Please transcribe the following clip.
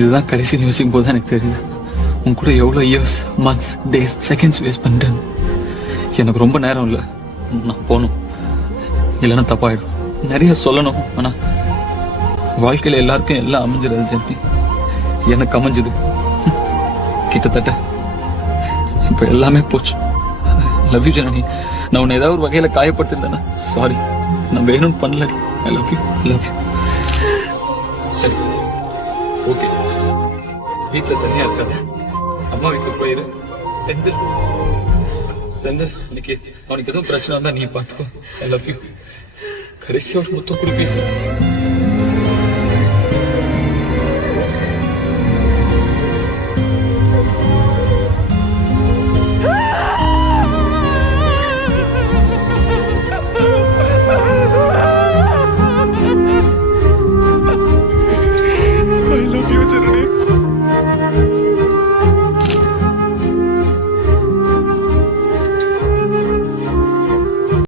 இதுதான் கடைசி யோசிக்கும் போது எனக்கு தெரியுது உன் கூட எவ்வளவு years months days seconds waste பண்ணிட்டேன். எனக்கு ரொம்ப நேரம் இல்லை, நான் போகணும், இல்லைன்னா தப்பாயிடும். நிறைய சொல்லணும், ஆனா வாழ்க்கையில எல்லாருக்கும் எல்லாம் அமைஞ்சிடாது ஜென்மி. எனக்கு அமைஞ்சது கிட்டத்தட்ட இப்ப எல்லாமே போச்சு. Love you Janani. நான் உன்னை ஏதாவது ஒரு வகையில காயப்படுத்திருந்தேன்னா சாரி, நான் வேணும்னு பண்ணல. I love you, love you. சரி, ஓகே, வீட்டுல தனியா இருக்காத, அம்மா வீட்டுக்கு போயிரு. செந்தில் செந்தில் இன்னைக்கு அவனுக்கு எதுவும் பிரச்சனை வந்தா நீ பாத்துக்கோ. I love you. கடைசியா ஒரு முத்தம் கொடுப்பீங்க.